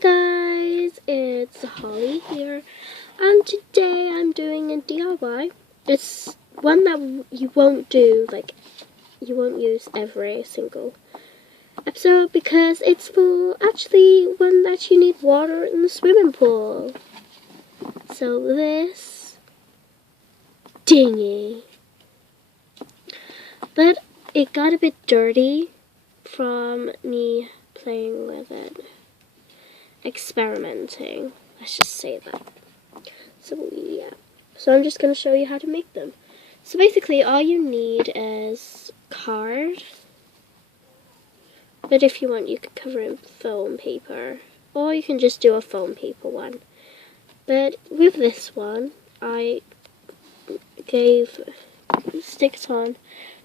guys, it's Holly here, and today I'm doing a DIY. It's one that you won't do, you won't use every single episode because it's for actually one that you need water in the swimming pool. So this dinghy. But it got a bit dirty from me playing with it. Experimenting, let's just say that. So yeah, so I'm just going to show you how to make them. So basically all you need is card, but if you want you could cover it in foam paper, or you can just do a foam paper one. But with this one I gave sticks on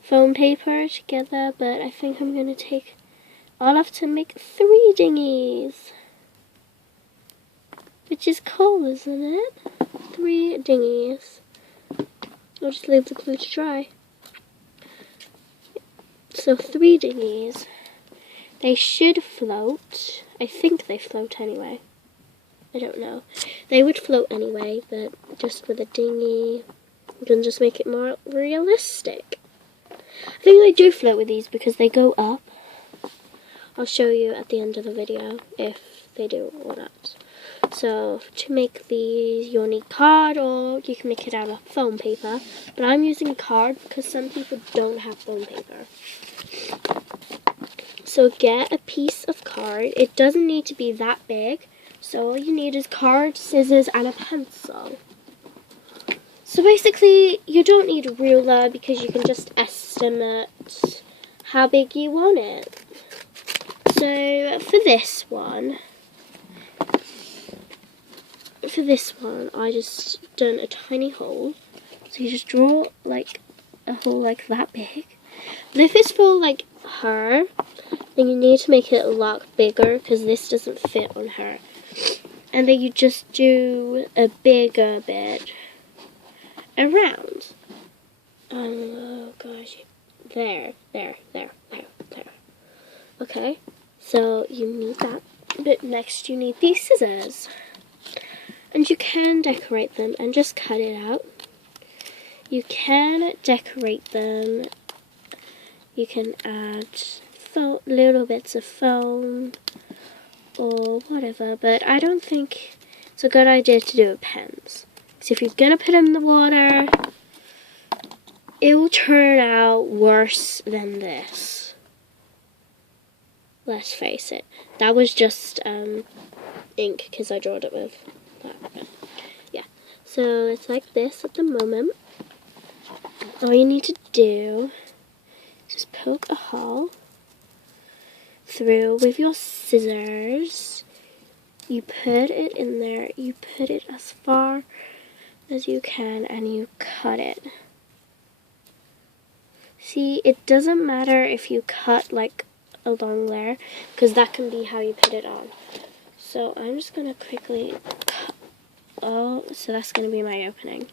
foam paper together, but I think I'm going to take all off to make 3 dinghies. Which is cool, isn't it? 3 dinghies. I'll just leave the glue to dry. So 3 dinghies. They should float. I think they float anyway. I don't know. They would float anyway, but just with a dinghy, you can just make it more realistic. I think they do float with these because they go up. I'll show you at the end of the video if they do or not. So to make these you'll need card, or you can make it out of foam paper, but I'm using card because some people don't have foam paper. So get a piece of card. It doesn't need to be that big, so all you need is card, scissors and a pencil. So basically you don't need a ruler because you can just estimate how big you want it. So for this one I just done a tiny hole. So you just draw like a hole like that big. But if it's for like her, then you need to make it a lot bigger because this doesn't fit on her. And then you just do a bigger bit around. Oh gosh. There. Okay, so you need that. But next you need these scissors. And you can decorate them and just cut it out. You can decorate them. You can add little bits of foam or whatever, but I don't think it's a good idea to do with pens. Because if you're going to put them in the water, it will turn out worse than this. Let's face it. That was just ink because I drew it with that. Yeah, so it's like this at the moment. All you need to do is just poke a hole through with your scissors. You put it in there, you put it as far as you can, and you cut it. See, it doesn't matter if you cut like along there, because that can be how you put it on. So I'm just going to quickly cut. Oh, so that's going to be my opening.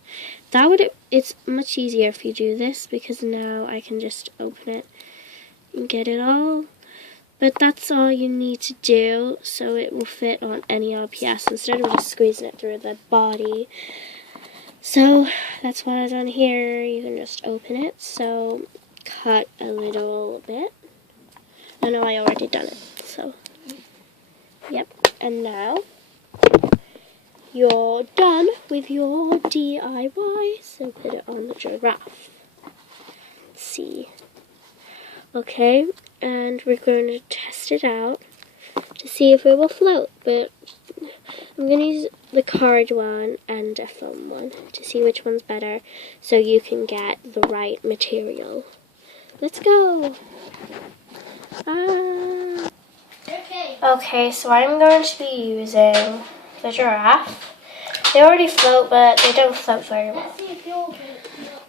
It's much easier if you do this, because now I can just open it and get it all. But that's all you need to do, so it will fit on any LPS instead of just squeezing it through the body. So that's what I've done here. You can just open it. So cut a little bit. I know I already done it. So yep. And now you're done with your DIY. So put it on the giraffe. Let's see. Okay, and we're going to test it out to see if it will float. But I'm going to use the card one and a foam one to see which one's better, so you can get the right material. Let's go! Okay, so I'm going to be using the giraffe. They already float, but they don't float very well.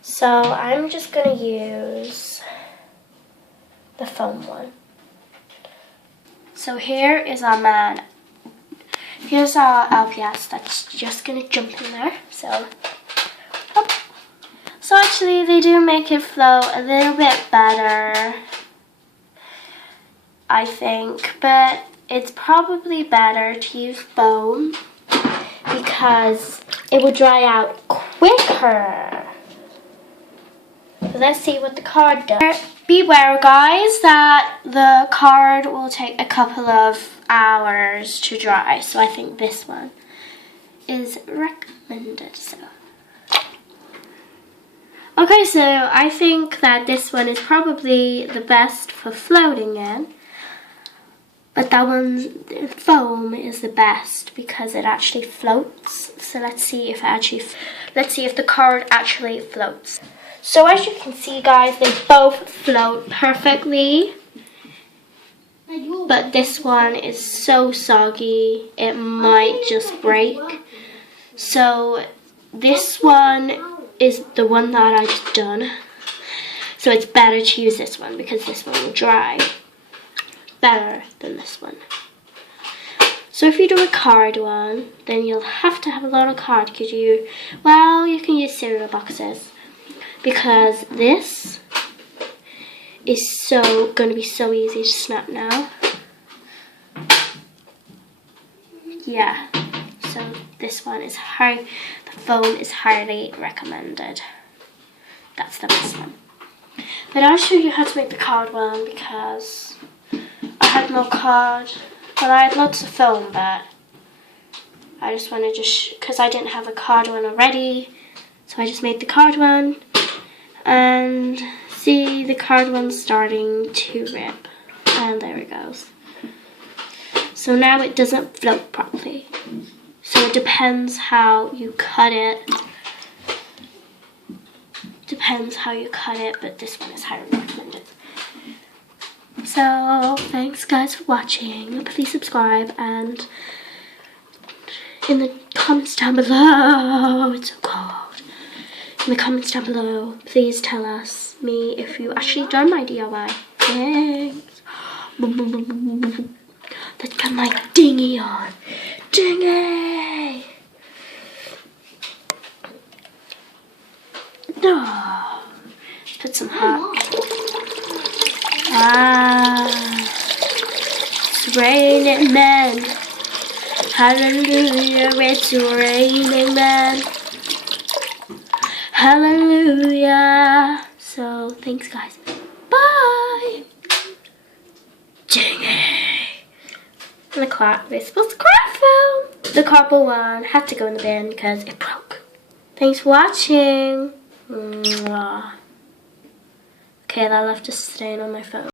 So I'm just going to use the foam one. So here is our man. Here's our LPS that's just going to jump in there. So, hop. So actually they do make it float a little bit better, I think, but it's probably better to use foam because it will dry out quicker. So let's see what the card does. Beware, guys, that the card will take a couple of hours to dry. So I think this one is recommended. Okay, so I think that this one is probably the best for floating in. But that one, foam, is the best because it actually floats. So let's see if the card actually floats. So as you can see, guys, they both float perfectly. But this one is so soggy, it might just break. So this one is the one that I just done. So it's better to use this one because this one will dry better than this one. So if you do a card one, then you'll have to have a lot of card because you can use cereal boxes because this is going to be so easy to snap now. Yeah, so this one is the foam is highly recommended. That's the best one. But I'll show you how to make the card one because I had no card. Well, I had lots of foam, but I just wanted to, because I didn't have a card one already, so I just made the card one. And see, the card one's starting to rip. And there it goes. So now it doesn't float properly. So it depends how you cut it. But this one is highly recommended. So, thanks guys for watching. Please subscribe, and in the comments down below, it's so cold. In the comments down below, please tell me if you actually done my DIY. Thanks. Let's put my dinghy on. Dingey! No. Put some hot. It's raining men. Hallelujah, it's raining men. Hallelujah. So, thanks guys. Bye. Dingey. And the clock, we're supposed to craft film. The cardboard one had to go in the bin because it broke. Thanks for watching. Mwah. Okay, that left a stain on my phone.